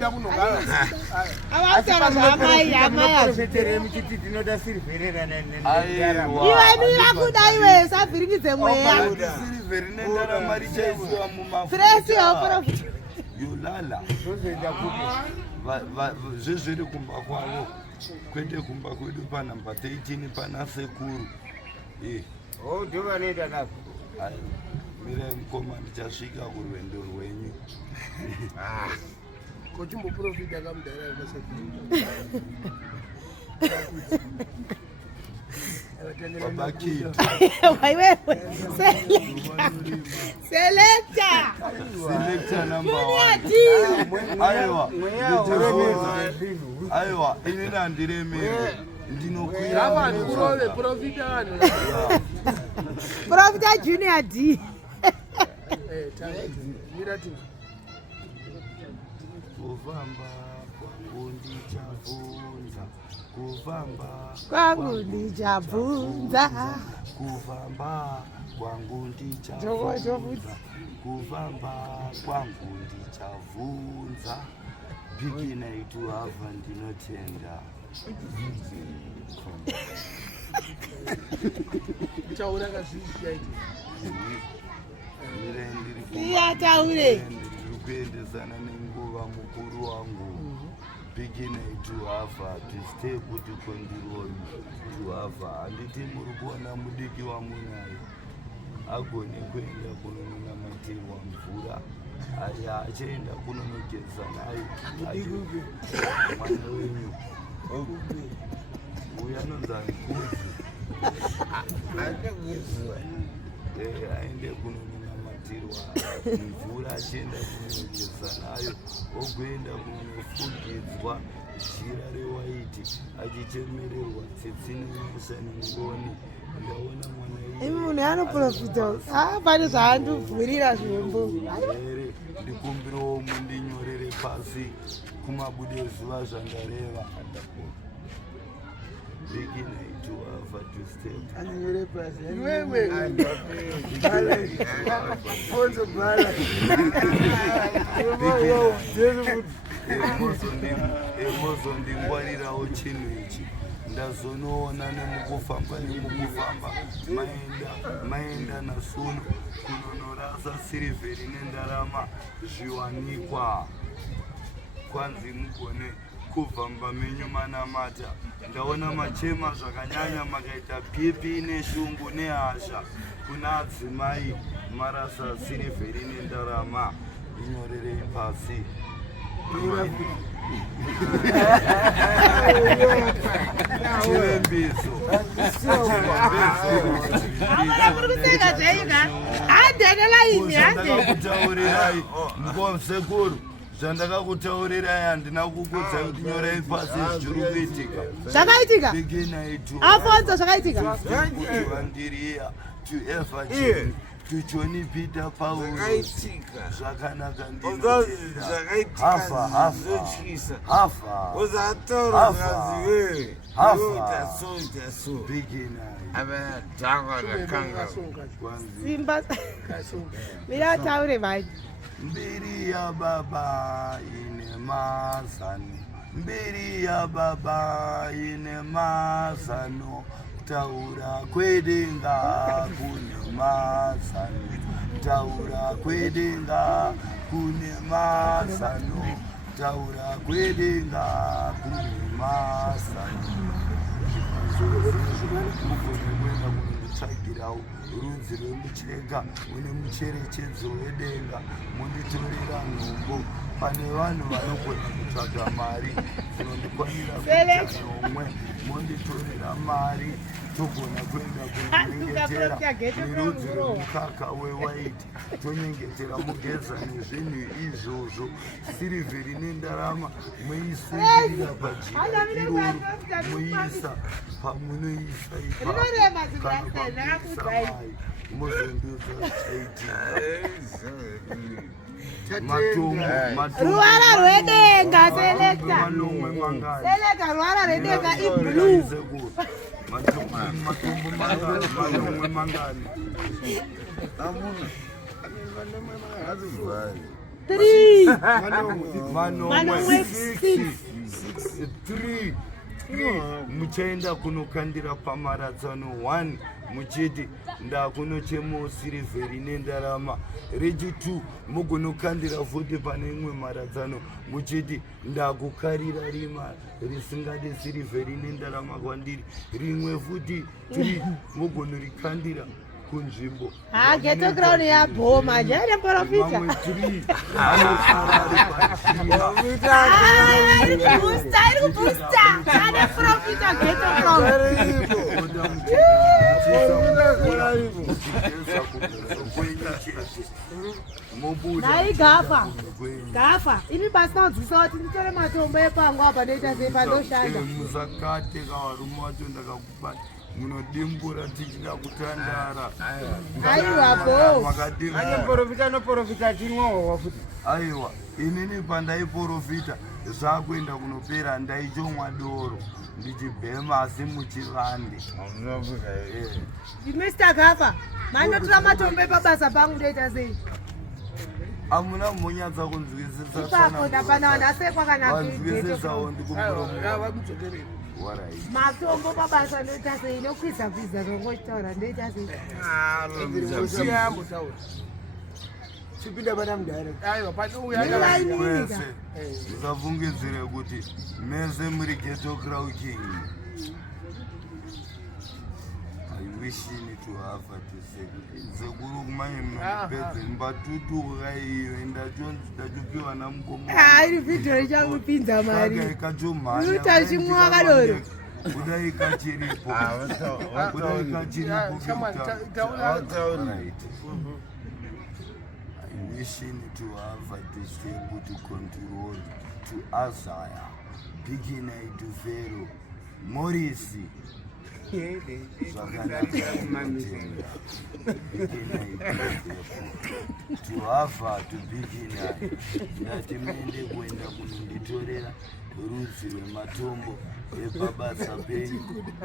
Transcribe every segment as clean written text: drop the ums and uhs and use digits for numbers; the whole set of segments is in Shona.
Inda kunogara. Avasara zvamai amai. Muchiti tinoda silverera Iwe kuda iwe savhirikidze mweya. Silver nendarama richaisiwa mumafuta. Presi Porofita. Yolala. Zvezviri kumba kwavo. Kwete kumba kwedu pana namba 13 pana sekuru. Oh, do vanoita nako. Mira mukoma ndichasvika kurwendo rwenyu. Kochimbo Porofita kamudara Selector number 1. Aiwa, inina ndiremere. Ndinokwira kurove Porofita vanhu. Porofita Junior D. Mirati. Kufamba kwangu ndichabvunza. Kufamba kwangu ndichabvunza. Kufamba kwangu ndichabvunza. Kufamba kwangu ndichabvunza. Begin to have and ndinotenda. Chaura kazviki yaiti. Iya taure. Kuendesana nenguva mukuru wangu. Begin to have to stay kuti kondironi to have. Anditi muri kuona mudiki wa munayi. Agone kuenda kunonona matirwa mvura. Aya achaenda kunonogeza naye. Mwana wenyu. Uya nonzani kuzi. Aende kunonona matirwa mvura achienda kunonogeza nayo. Ogoenda kunofugidzwa jira rewaiti achichemererwa tsitsi nenyusa nengoni. Ndaona mwana Imi munhu anoprofita. Pane zvaandovhurira zvombo. Ndikumbirawo mundinyorere pasi kumabude zuva zvandareva. Begin to have to step. Anyore pasi. Iwewe. Alphonso bala. Emozo ndingwarirawo chinhu ichi. Ndazonoona nemukufamba maenda nasuno kunonorasa sirivheri nendarama zviwanikwa kwanzi mugone kuvhamba menyu manamata. Ndaona machema zvakanyanya makaita pipi neshungu nehasha kuna adzimai marasa sirivheri nendarama. Inyorerei pasi. Chirembiso. Ndakakutaurirai mukomsekuru zvandakakutaurirai handina kukudzai kuti nyorai pasi zviri kuitika. Zvakaitika? Alphonso zvakaitika? Kuti vandiriya to ever to Johnny Peter Paul. Zvakanaka ndinotenda. Hafa. Simba. Mira taure vai. Mbiri ya baba ine mazano. Mbiri ya baba ine mazano. Taura kwedenga kune mazano. Taura kwedenga kune mazano. Taura kwedenga kune mazano. Tsvagirawo rudzi rwemucheka une mucherechedzo wedenga munditorera nhombo. Pane vanhu vanogona kutsvaga mari dzinondikwanira kuita nomwe munditorera mari togona kuenda kunyengetera nerudzi rwemukaka wewaiti tonyengetera mugeza nezvinhu izvozvo. Sirivheri nendarama muisungirira pajira iroro muisa pamunoisa ipapo kana mai muzondudza Ruara rwedenga selekta. Selekta ruara rwedenga iblue. Matombo mangani. 3 manomwe 3 muchaenda kunokandira pamharadzano 1 muchiti ndakunochemo sirivheri nendarama. Reji 2 mugonokandira futi pane imwe mharadzano muchiti ndakukarira rima risingade sirivheri nendarama kwandiri. Rimwe futi 3 mugonorikandira kunzvimbo geto crown yabhoma jere Porofita nai Gaffa ini basi naudzisa kuti nditore matombo epangu apa ndoita sei pandoshanda musakate kawarume wacho ndakakubata munodimbura tichida kutandara. Porofita tinwowa futi. Aiwa, inini pandaiporofita zvakuenda kunopera ndaichomwa doro ndichibhema asi muchirande. Mr. Gaffa, mandotora matombo epabasa pangu ndoita sei? Amuna monyadza kunzwisisa ipapo ndapana nasekwa kana vanzwisisawo ndikupromo. matombo pabasa ndoita sei nokwidza kwidza rongotaura ndoita sei chipinda pana mudhare aiwa mese musafungidzire kuti mese muri ghetto crowking. I wish you to have to say zekuru kumanye munopedze mbatutuka iyo ndachopiwa namukomo iri video ichakupinza mari ikachomhanya chimwa kadoro kudai kachiripo I wish you to have to stay able to control to Asaya beginner to Pharaoh Morisi tuhava tubigina ndatimende kuenda kunonditorera rudzi rwematombo epabasa penyu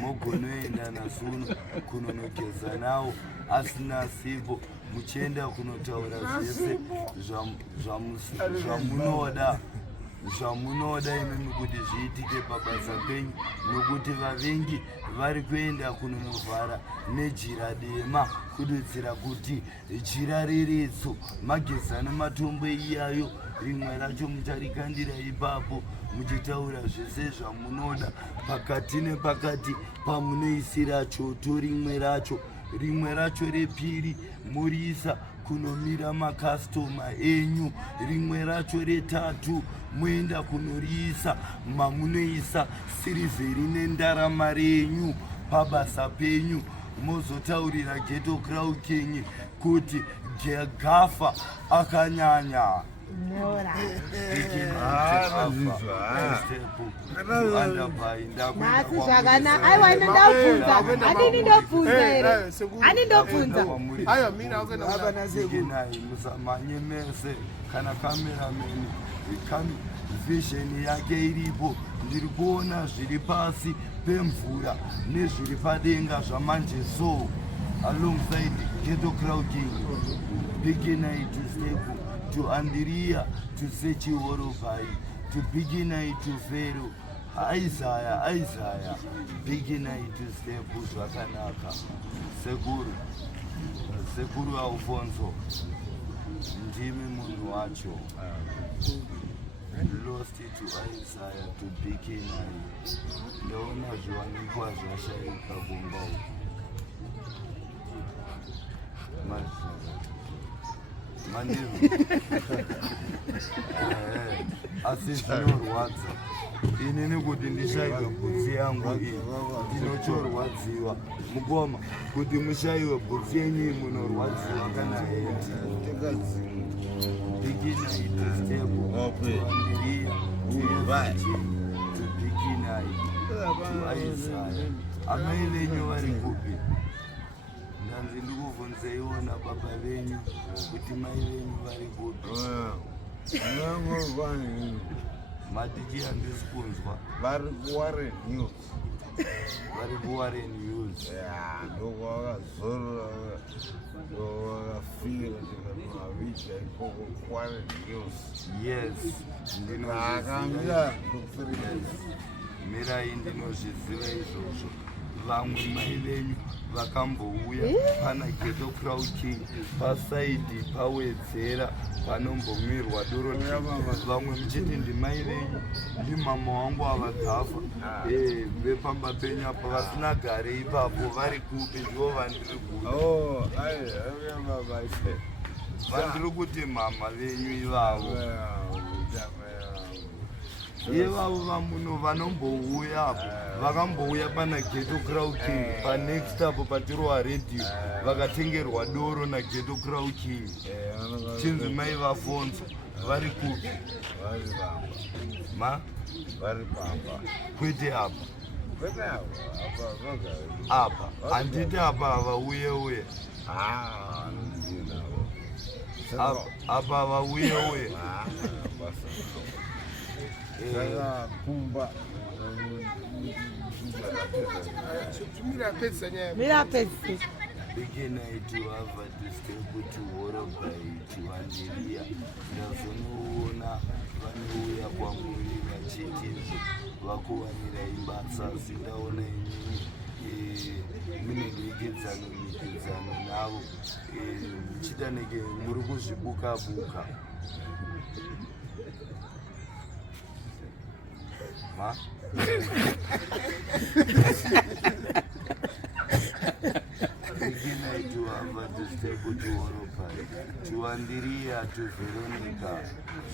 mogonoenda nasuno kunonogeza nawo asina sipo muchienda kunotaura zvese zvamunoda imimi kuti zviitike pabasa penyu nokuti vavengi vari kuenda kunonovhara nejira dema kududzira kuti jira reretso mageza nematombo iyayo rimwe racho mucharikandira ipapo muchitaura zvese zvamunoda pakati nepakati pamunoisira choto rimwe racho repiri muriisa kunomira makastoma enyu rimwe racho retatu moenda kunoriisa mamunoisa sirivheri nendarama renyu pabasa penyu mozotaurira ghetto crowking kuti Gaffa akanyanya musamanye mese kana kamerameni vision yake iripo. Ndiri kuona zviri pasi pemvura nezviri padenga zvamanje so alongside ghetto crowking beginner to step to Andiria to Chihota to beginner to Pharaoh Isaiah beginner to step zvakanaka sekuru Alphonso ndimi munhu wacho lost to Isaiah to beginner ndaona zviwanikwa zvashaika bomba asi zvinorwadza inini kuti ndishayiwe bhutsi yangu iyi ndinochorwadziwa mukoma kuti mushayiwe bhutsi yenyu munorwadziwa kana amai venyu vari kupi ndanzi ndikuvhunzeiona baba venyu kuti mai venyu vari kupi matichi handisi kunzwa vari kuware news vari kuwarren Hughes. Ndoko wakazorora wakafira tikamavicha ikoko kuwarren Hughes. Yes, Akanga ndokufirira. mirai ndinozviziva izvozvo. Vamwe mai venyu vakambouya pana Ghetto Crown King pasaidi pawedzera panombomwirwa doro. Vamwe muchiti ndimai venyu, ndimama wangu avagafa vepamba penyu apa vasina gare ipapo vari kupi ndivo vandiri kuda. Vandiri kuti mama venyu ivavo. Ivavo vamuno vanombouya apo vakambouya pana Ghetto Crown King panext apo patirowa radio vakatengerwa doro naGhetto Crown King. Chinzi mai vafonzo vari kupi? Ma? Vari pamba. Kwete apa? Apa handiti apa havauye apa havauye Saka kumba Mira pesi. beginai tuhava tisitepu tuhorobai tuhandiria ndazonoona vanouya kwamuri vachitizvo vakuwanirai basa sindaona inini mune mhikedzano navo chidaneke muri kuzvibuka-buka. Ma? Beginai tuhamba tisitepu tuhorobai tuhandiria tuveronica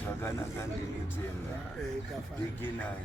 zvakanaka ndinitenda. Beginai